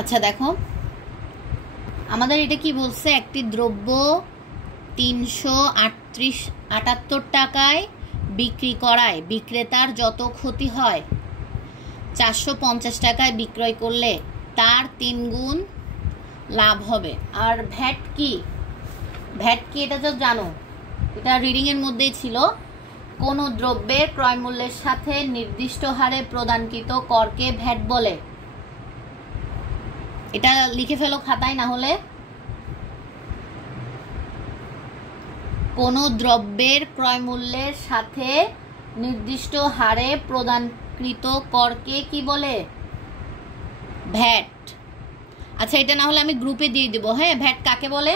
আচ্ছা দেখো, আমাদের এটা কি বলছে, একটি দ্রব্য 378 টাকায় বিক্রি করায় বিক্রেতার যত ক্ষতি হয় 450 টাকায় বিক্রয় করলে তার 3 গুণ লাভ হবে। আর ভ্যাট কি, ভ্যাট কি এটা তো জানো, এটা রিডিংয়ের মধ্যেই ছিল। কোনো দ্রব্যের ক্রয় মূল্যের সাথে নির্দিষ্ট হারে প্রদানকৃত করকে ভ্যাট বলে। এটা লিখে ফেলো খাতায়, না হলে। কোনো দ্রব্যের ক্রয় মূল্যের সাথে নির্দিষ্ট হারে প্রদানকৃত করকে কি বলে? ভ্যাট। আচ্ছা, এটা না হলে আমি গ্রুপে দিয়ে দেব। হ্যাঁ, ভ্যাট কাকে বলে?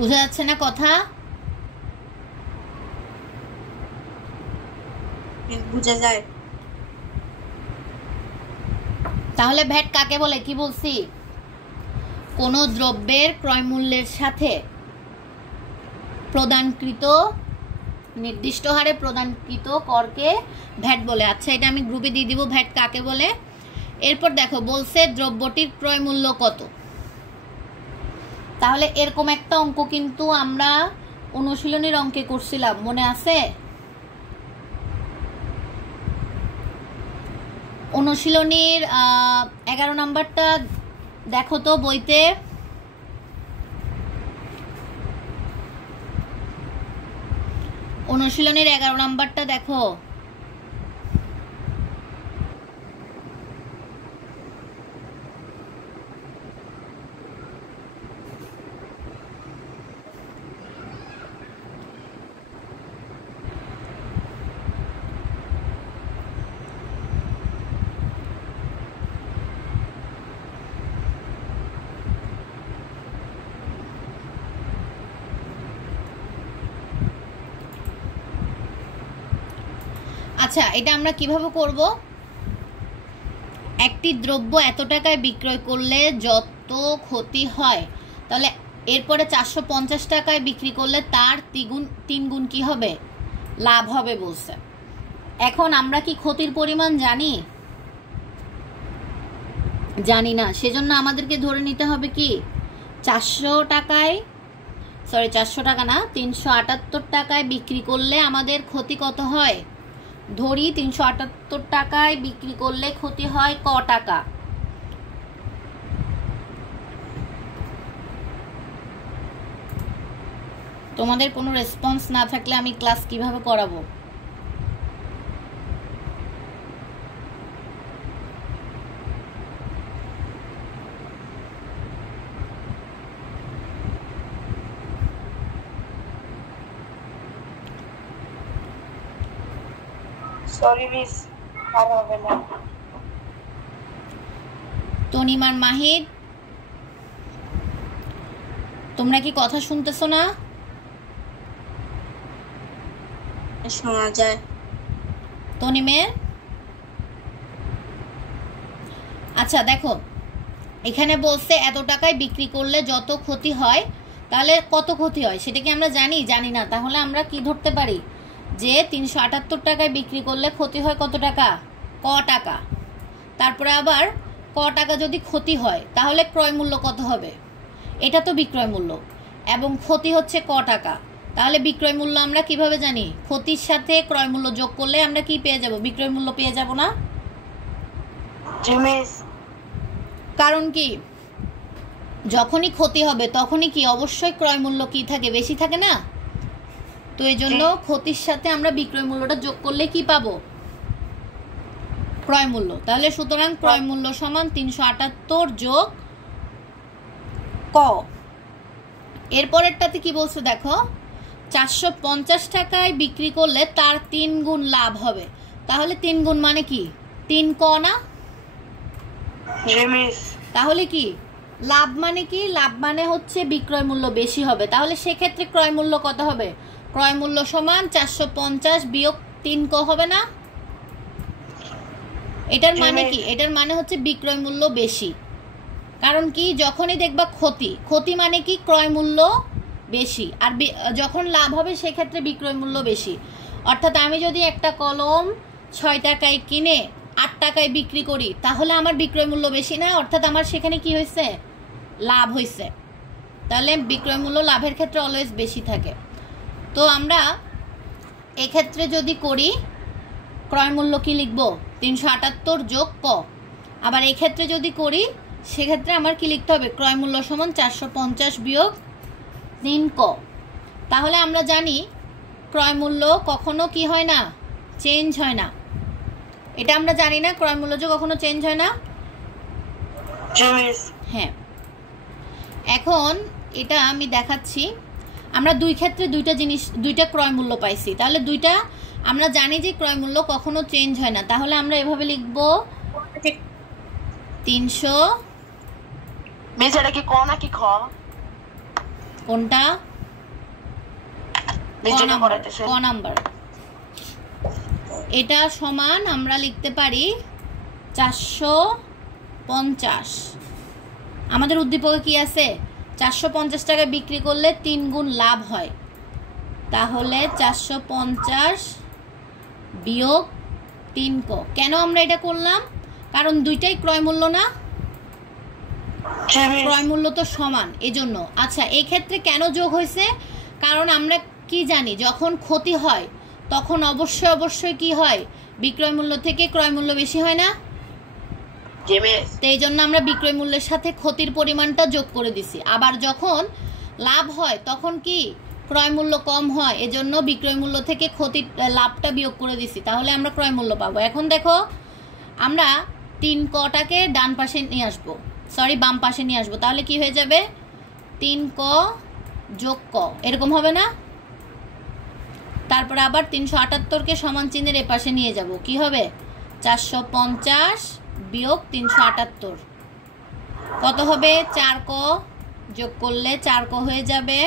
বুঝা যাচ্ছে না কথা? বুঝা যায়। তাহলে ভ্যাট কাকে বলে? কি বলছি? কোনো দ্রব্যের ক্রয় মূল্যের সাথে প্রদানকৃত নির্দিষ্ট হারে প্রদানকৃত করকে ভ্যাট বলে। আচ্ছা, এটা আমি গ্রুপে দিয়ে দিব, ভ্যাট কাকে বলে। এরপর দেখো বলছে দ্রব্যটির ক্রয় মূল্য কত। তাহলে এরকম একটা অঙ্ক কিন্তু আমরা অনুশীলনীর অঙ্কে করছিলাম, মনে আছে? অনুশীলনীর 11 নাম্বারটা দেখো তো বইতে। অনুশীলনীর 11 নাম্বারটা দেখো। আচ্ছা, এটা আমরা কিভাবে করব? একটি দ্রব্য এত টাকায় বিক্রয় করলে যত ক্ষতি হয়, তাহলে এরপরে 450 টাকায় বিক্রি করলে তার 3 গুণ কি হবে? লাভ হবে বলছে। এখন আমরা কি ক্ষতির পরিমাণ জানি? জানি না। সেজন্য আমাদেরকে ধরে নিতে হবে কি 400 টাকায়, সরি 400 টাকা না, 378 টাকায় বিক্রি করলে আমাদের ক্ষতি কত হয়। ধরি 378 টাকায় বিক্রি করলে ক্ষতি হয় ক টাকা। তোমাদের কোনো রেসপন্স না থাকলে আমি ক্লাস কিভাবে করাবো? সরি মিস, আর হবে না। তনিমার মাহিদ, তোমরা কি কথা শুনতেছো না? শোনা যায়। তনিমের, আচ্ছা দেখো, এখানে বলছে এত টাকায় বিক্রি করলে যত ক্ষতি হয়, তাহলে কত ক্ষতি হয় সেটা কি আমরা জানি? জানি না। তাহলে আমরা কি ধরতে পারি যে 378 টাকায় বিক্রি করলে ক্ষতি হয় কত টাকা? ক টাকা। তারপরে আবার ক টাকা যদি ক্ষতি হয় তাহলে ক্রয় মূল্য কত হবে? এটা তো বিক্রয় মূল্য, এবং ক্ষতি হচ্ছে ক টাকা। তাহলে বিক্রয় মূল্য আমরা কিভাবে জানি? ক্ষতির সাথে ক্রয় মূল্য যোগ করলে আমরা কি পেয়ে যাব? বিক্রয় মূল্য পেয়ে যাব না? কারণ কি, যখনই ক্ষতি হবে তখনই কি অবশ্যই ক্রয় মূল্য কি থাকে? বেশি থাকে না? তো এই জন্য ক্ষতির সাথে আমরা বিক্রয় মূল্যটা যোগ করলে কি পাবো? ক্রয় মূল্য। তাহলে সুতরাং ক্রয় মূল্য সমান 378 যোগ ক। এরপরেরটাতে কি বলছে দেখো, 450 টাকায় বিক্রি করলে তার 3 গুণ লাভ হবে। তাহলে 3 গুণ মানে কি? 3 ক না? তাহলে কি লাভ মানে কি? লাভ মানে হচ্ছে বিক্রয় মূল্য বেশি হবে। তাহলে সেক্ষেত্রে ক্রয় মূল্য কত হবে? ক্রয় মূল্য সমান 450 বিয়োগ 3 ক হবে না? এটার মানে কি? এটার মানে হচ্ছে বিক্রয় মূল্য বেশি। কারণ কি, যখনই দেখবা ক্ষতি মানে কি, ক্রয় মূল্য বেশি, আর যখন লাভ হবে সেক্ষেত্রে বিক্রয় মূল্য বেশি। অর্থাৎ আমি যদি একটা কলম 6 টাকায় কিনে 8 টাকায় বিক্রি করি, তাহলে আমার বিক্রয় মূল্য বেশি না? অর্থাৎ আমার সেখানে কি হয়েছে? লাভ হয়েছে। তাহলে বিক্রয় মূল্য লাভের ক্ষেত্রে অলওয়েজ বেশি থাকে। তো আমরা এক্ষেত্রে যদি করি, ক্রয় মূল্য কি লিখব? 378 যোগ ক। আবার এক্ষেত্রে যদি করি, সেক্ষেত্রে আমার কি লিখতে হবে? ক্রয় মূল্য সমান 450 বিয়োগ 3 ক। তাহলে আমরা জানি ক্রয় মূল্য কখনো কি হয় না? চেঞ্জ হয় না। এটা আমরা জানি না, ক্রয় মূল্য যে কখনো চেঞ্জ হয় না। হ্যাঁ, এখন এটা আমি দেখাচ্ছি। আমরা দুই ক্ষেত্রে দুইটা ক্রয় মূল্য পাইছি। তাহলে দুইটা আমরা জানি যে ক্রয় মূল্য কখনো চেঞ্জ হয় না। তাহলে আমরা এভাবে লিখব 300। এটা কি ক নাকি খ? কোনটা? ক নাম্বার। এটা সমান আমরা লিখতে পারি 450। আমাদের উদ্দীপকে কি আছে? 450 টাকা বিক্রি করলে 3 গুণ লাভ হয়। তাহলে 450 বিয়োগ 3 ক। কেন আমরা এটা করলাম? কারণ দুইটাই ক্রয় মূল্য না? ক্রয় মূল্য তো সমান, এজন্য। আচ্ছা, এই ক্ষেত্রে কেন যোগ হয়েছে? কারণ আমরা কি জানি, যখন ক্ষতি হয় তখন অবশ্যই কি হয়? বিক্রয় মূল্য থেকে ক্রয় মূল্য বেশি হয় না? তো এই জন্য আমরা বিক্রয় মূল্যের সাথে ক্ষতির পরিমাণটা যোগ করে দিছি। আবার যখন লাভ হয় তখন কি ক্রয় মূল্য কম হয়, এজন্য বিক্রয় মূল্য থেকে লাভটা বিয়োগ করে দিছি। তাহলে আমরা ক্রয় মূল্য পাবো। এখন দেখো, আমরা 3 কটাকে ডান পাশে নিয়ে আসবো, বাম পাশে নিয়ে আসবো। তাহলে কি হয়ে যাবে? 3 ক যোগ ক, এরকম হবে না? তারপরে আবার 378কে সমান চিহ্নের এপাশে নিয়ে যাব। কি হবে? 450 বিয়োগ 378 কত হবে? 4 ক। যোগ করলে 4 ক হয়ে যাবে।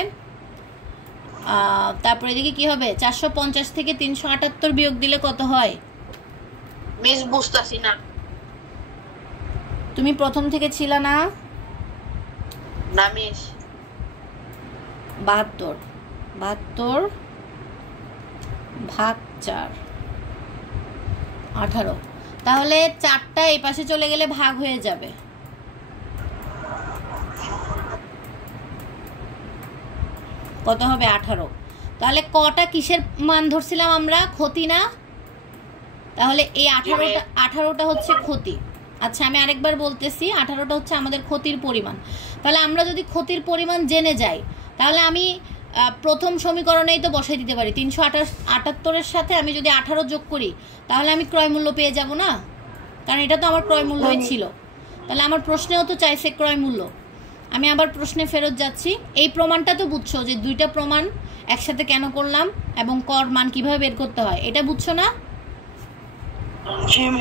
তারপরে এদিকে কি হবে? 450 থেকে 378 বিয়োগ দিলে কত হয়? মিস বুঝতাছি না। তুমি প্রথম থেকে ছিল না? না মিস। 72 ভাগ 4 18। তাহলে 4টা এই পাশে চলে গেলে ভাগ হয়ে যাবে। কত হবে? 18। তাহলে কটা কিসের মান ধরছিলাম আমরা? ক্ষতি না? তাহলে এই 18টা হচ্ছে ক্ষতি। আচ্ছা, আমি আরেকবার বলতেছি, 18টা হচ্ছে আমাদের ক্ষতির পরিমাণ। তাহলে আমরা যদি ক্ষতির পরিমাণ জেনে যাই, তাহলে আমি প্রথম সমীকরণেই তো বসাই দিতে পারি। 378-এর সাথে আমি যদি 18 যোগ করি, তাহলে আমি ক্রয় মূল্য পেয়ে যাব না? কারণ এটা তো আমার ক্রয় মূল্যই ছিল। তাহলে আমার প্রশ্নেও তো চাইছে ক্রয় মূল্য। আমি আবার প্রশ্নে ফেরত যাচ্ছি। এই প্রমাণটা তো বুঝছো যে দুইটা প্রমাণ একসাথে কেন করলাম এবং কর মান কিভাবে বের করতে হয়, এটা বুঝছো না?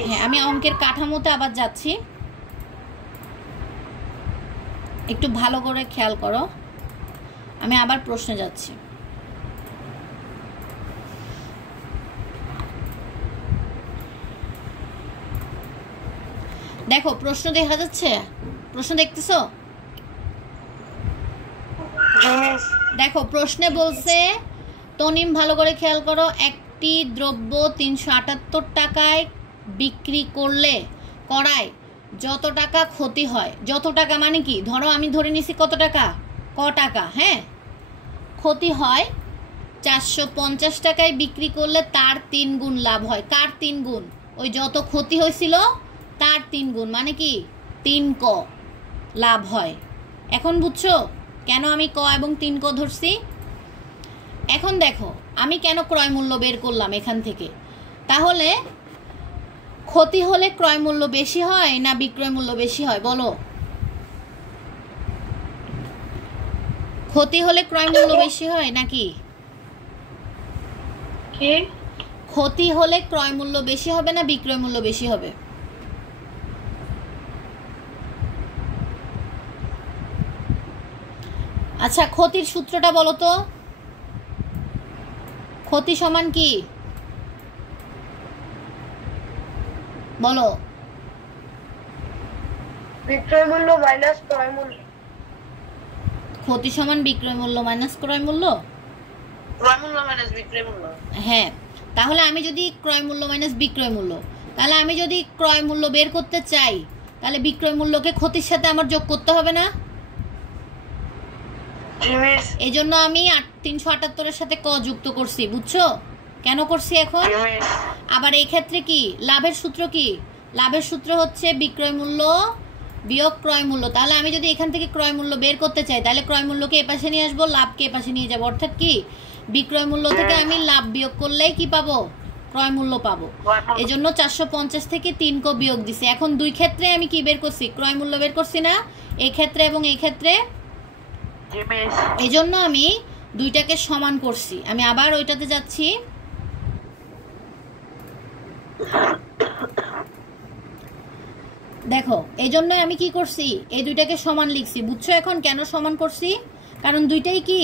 হ্যাঁ, আমি অঙ্কের কাঠামোতে আবার যাচ্ছি, একটু ভালো করে খেয়াল করো। আমি আবার প্রশ্নে যাচ্ছি। দেখো, প্রশ্ন দেখা যাচ্ছে? প্রশ্ন দেখতেছো? দেখো, প্রশ্নে বলছে, তনিম ভালো করে খেয়াল করো, একটি দ্রব্য 378 টাকায় বিক্রি করায় যত টাকা ক্ষতি হয়, যত টাকা মানে কি, ধরো আমি ধরে নিছি কত টাকা? ক টাকা। হ্যাঁ, ক্ষতি হয় 450 টাকায় বিক্রি করলে তার 3 গুণ লাভ হয়। কার 3 গুণ? ওই যত ক্ষতি হয়েছিল তার 3 গুণ, মানে কি 3 ক লাভ হয়। এখন বুঝছো কেন আমি ক এবং 3 ক ধরছি? এখন দেখো, আমি কেন ক্রয় মূল্য বের করলাম এখান থেকে। তাহলে ক্ষতি হলে ক্রয় মূল্য বেশি হয় না বিক্রয় মূল্য বেশি হয়? বলো। ক্ষতি হলে ক্রয় মূল্য বেশি হয় নাকি? ক্ষতি হলে ক্রয় মূল্য বেশি হবে না বিক্রয় মূল্য বেশি হবে? আচ্ছা, ক্ষতির সূত্রটা বলো তো। ক্ষতি সমান কি বলো? বিক্রয় মূল্য মাইনাস ক্রয় মূল্য। ক্ষতি সমান বিক্রয় মূল্য মাইনাস ক্রয় মূল্য। ক্রয় মূল্য মাইনাস বিক্রয় মূল্য। হ্যাঁ, তাহলে আমি যদি ক্রয় মূল্য মাইনাস বিক্রয় মূল্য, তাহলে আমি যদি ক্রয় মূল্য বের করতে চাই তাহলে বিক্রয় মূল্যকে ক্ষতির সাথে আমার যোগ করতে হবে না? এই জন্য আমি 378-এর সাথে ক যুক্ত করছি, বুঝছো কেন করছি এখন? আবার এই ক্ষেত্রে কি লাভের সূত্র কি? লাভের সূত্র হচ্ছে বিক্রয় মূল্য বিয়োগ ক্রয় মূল্য। তাহলে আমি যদি এখান থেকে ক্রয় মূল্য বের করতে চাই তাহলে ক্রয় মূল্যকে এপাশে নিয়ে আসবো, লাভকে এপাশে নিয়ে যাবো। অর্থাৎ কি বিক্রয় মূল্য থেকে আমি লাভ বিয়োগ করলেই কি পাবো? ক্রয় মূল্য পাবো। এই জন্য 450 থেকে 3 ক বিয়োগ দিছি। এখন দুই ক্ষেত্রে আমি কি বের করছি? ক্রয় মূল্য বের করছি না, এই ক্ষেত্রে এবং এই ক্ষেত্রে। এই জন্য আমি দুইটাকে সমান করছি। আমি আবার ওইটাতে যাচ্ছি। দেখো, এই জন্য আমি কি করছি? এই দুইটাকে সমান লিখছি। বুঝছো এখন কেন সমান করছি? কারণ দুইটাই কি,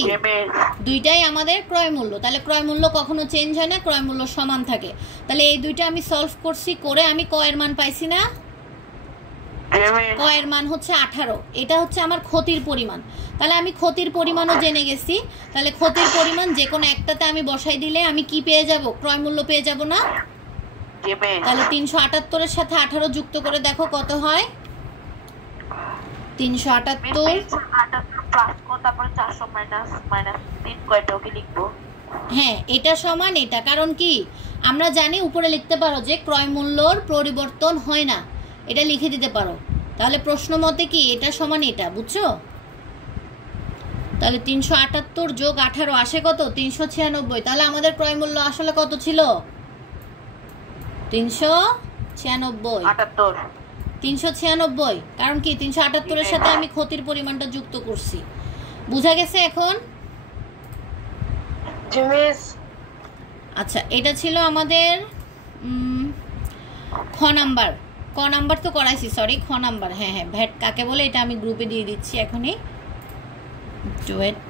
দুইটাই আমাদের ক্রয় মূল্য। তাহলে ক্রয় মূল্য কখনো চেঞ্জ হয় না, ক্রয় মূল্য সমান থাকে। তাহলে এই দুইটা আমি সলভ করছি, করে আমি ক এর মান পাইছি না? ক এর মান হচ্ছে 18। এটা হচ্ছে আমার ক্ষতির পরিমাণ। তাহলে আমি ক্ষতির পরিমাণও জেনে গেছি। তাহলে ক্ষতির পরিমাণ যে কোনো একটাতে আমি বসাই দিলে আমি কি পেয়ে যাব? ক্রয় মূল্য পেয়ে যাব না? তাহলে 378-এর সাথে 18 যুক্ত করে দেখো কত হয়। 378 হ্যাঁ, এটা সমান এটা। কারণ কি আমরা জানি, উপরে লিখতে পারো যে ক্রয় মূল্যর পরিবর্তন হয় না, এটা লিখে দিতে পারো। তাহলে প্রশ্ন মতে কি এটা সমান এটা, বুঝছো? তাহলে 378 যোগ 18 আসে কত? 396। তাহলে আমাদের ক্রয় মূল্য আসলে কত ছিল? 396। কারণ কি 378-এর সাথে আমি ক্ষতির পরিমাণটা যুক্ত করছি। বুঝা গেছে এখন? আচ্ছা, এটা ছিল আমাদের খ নাম্বার। ক নাম্বার তো করাইছি, সরি, খ নাম্বার। হ্যাঁ হ্যাঁ, ভ্যাট কাকে বলে এটা আমি গ্রুপে দিয়ে দিচ্ছি এখনই। ওয়েট।